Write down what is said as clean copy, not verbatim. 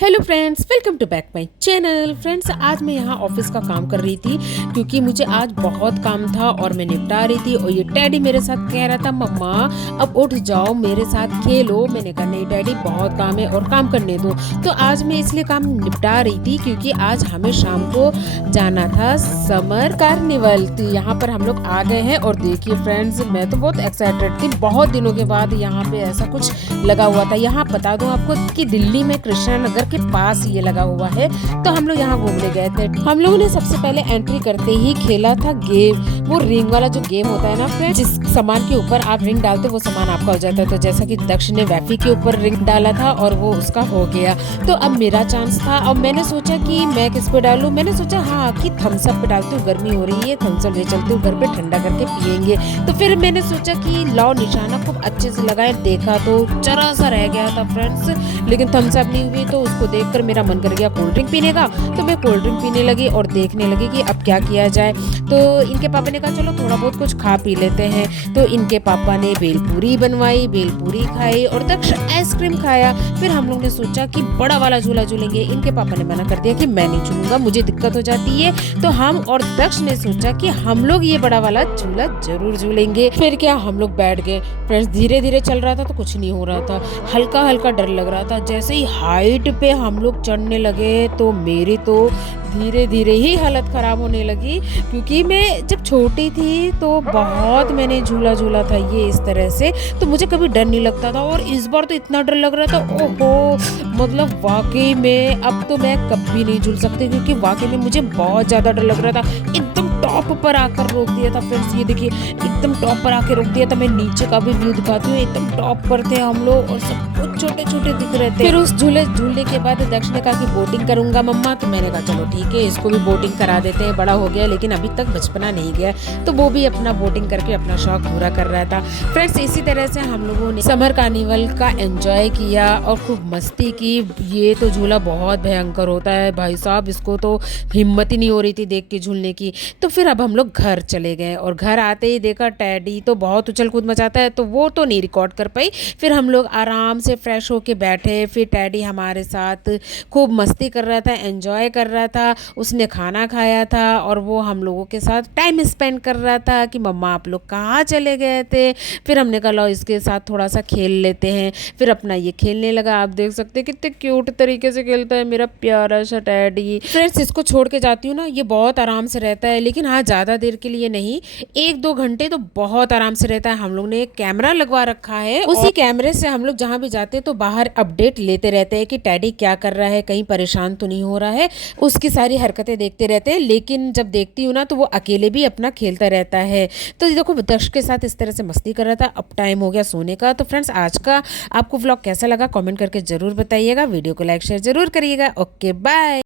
Hello friends, welcome to back my channel. Friends, आज मैं यहाँ ऑफिस का काम कर रही थी क्योंकि मुझे आज बहुत काम था और मैं निपटा रही थी। और ये डैडी मेरे साथ कह रहा था, मम्मा अब उठ जाओ, मेरे साथ खेलो। मैंने कहा नहीं डैडी, बहुत काम है और काम करने दो। तो आज मैं इसलिए काम निपटा रही थी क्योंकि आज हमें शाम को जाना था समर कार्निवल। तो यहाँ पर हम लोग आ गए हैं और देखिए फ्रेंड्स, मैं तो बहुत एक्साइटेड थी। बहुत दिनों के बाद यहाँ पे ऐसा कुछ लगा हुआ था। यहाँ बता दूँ आपको कि दिल्ली में कृष्णा नगर के पास ये लगा हुआ है। तो हम लोग यहाँ घूमने गए थे। हम लोगों ने सबसे पहले एंट्री करते ही खेला था गेम, वो रिंग वाला जो गेम होता है ना फ्रेंड्स, जिस सामान के ऊपर आप रिंग डालते वो सामान आपका हो जाता है। तो जैसा कि दक्ष ने वैफी के ऊपर रिंग डाला था और वो उसका हो गया। तो अब मेरा चांस था। अब मैंने सोचा कि मैं किस पे डालूं। मैंने सोचा हाँ कि थम्स अप पे डालती हूँ, गर्मी हो रही है, थम्स अप ले चलती हूँ घर पे, ठंडा करके पियेंगे। तो फिर मैंने सोचा कि लाओ निशाना खूब अच्छे से लगाए। देखा तो जरा सा रह गया था फ्रेंड्स, लेकिन थम्स अप नहीं हुई। तो उसको देखकर मेरा मन कर गया कोल्ड ड्रिंक पीने का। तो मैं कोल्ड ड्रिंक पीने लगी और देखने लगी कि अब क्या किया जाए। तो इनके पापा ने कहा चलो थोड़ा बहुत कुछ खा पी लेते हैं। तो इनके पापा ने भेलपूरी बनवाई, भेलपूरी खाई और दक्ष आइसक्रीम खाया। फिर हम लोग ने सोचा कि बड़ा वाला झूला झूलेंगे। इनके पापा ने मना कर दिया कि मैं नहीं झूलूंगा, मुझे दिक्कत हो जाती है। तो हम और दक्ष ने सोचा कि हम लोग ये बड़ा वाला झूला जरूर झूलेंगे। फिर क्या, हम लोग बैठ गए। फ्रेंड्स, धीरे धीरे चल रहा था तो कुछ नहीं हो रहा था, हल्का हल्का डर लग रहा था। जैसे ही हाइट पे हम लोग चढ़ने लगे तो मेरी तो धीरे धीरे ही हालत खराब होने लगी, क्योंकि मैं जब छोटी थी तो बहुत मैंने झूला झूला था ये इस तरह से। तो मुझे कभी डर नहीं लगता था और इस बार तो इतना डर लग रहा था, ओहो, मतलब वाकई में अब तो मैं कभी नहीं झूल सकती, क्योंकि वाकई में मुझे बहुत ज़्यादा डर लग रहा था। एकदम टॉप पर आकर रोक दिया था फ्रेंड्स, ये देखिए एकदम टॉप पर आकर रोक दिया था। मैं नीचे का भी व्यू दिखाती हूँ, एकदम टॉप पर थे हम लोग और सब कुछ छोटे छोटे दिख रहे थे। फिर उस झूलने के बाद दक्ष ने कहा कि बोटिंग करूंगा मम्मा। तो मैंने कहा चलो ठीक है, इसको भी बोटिंग करा देते हैं, बड़ा हो गया लेकिन अभी तक बचपना नहीं गया। तो वो भी अपना बोटिंग करके अपना शौक पूरा कर रहा था। फ्रेंड्स, इसी तरह से हम लोगों ने समर कार्निवल का एंजॉय किया और खूब मस्ती की। ये तो झूला बहुत भयंकर होता है भाई साहब, इसको तो हिम्मत ही नहीं हो रही थी देख के झूलने की। तो फिर अब हम लोग घर चले गए और घर आते ही देखा टैडी तो बहुत उछल कूद मचाता है, तो वो तो नहीं रिकॉर्ड कर पाई। फिर हम लोग आराम से फ्रेश होके बैठे। फिर टैडी हमारे साथ खूब मस्ती कर रहा था, एंजॉय कर रहा था। उसने खाना खाया था और वो हम लोगों के साथ टाइम स्पेंड कर रहा था कि मम्मा आप लोग कहाँ चले गए थे। फिर हमने कहा लो इसके साथ थोड़ा सा खेल लेते हैं। फिर अपना ये खेलने लगा। आप देख सकते हैं कितने क्यूट तरीके से खेलता है मेरा प्यारा सा टैडी। फ्रेंड्स, इसको छोड़ के जाती हूँ ना, ये बहुत आराम से रहता है, लेकिन हाँ ज़्यादा देर के लिए नहीं, 1-2 घंटे तो बहुत आराम से रहता है। हम लोग ने एक कैमरा लगवा रखा है, उसी कैमरे से हम लोग जहाँ भी जाते हैं तो बाहर अपडेट लेते रहते हैं कि टैडी क्या कर रहा है, कहीं परेशान तो नहीं हो रहा है। उसकी सारी हरकतें देखते रहते हैं। लेकिन जब देखती हूँ ना तो वो अकेले भी अपना खेलता रहता है। तो देखो दक्ष के साथ इस तरह से मस्ती कर रहा था। अब टाइम हो गया सोने का। तो फ्रेंड्स, आज का आपको व्लॉग कैसा लगा कमेंट करके जरूर बताइएगा। वीडियो को लाइक शेयर जरूर करिएगा। Okay bye.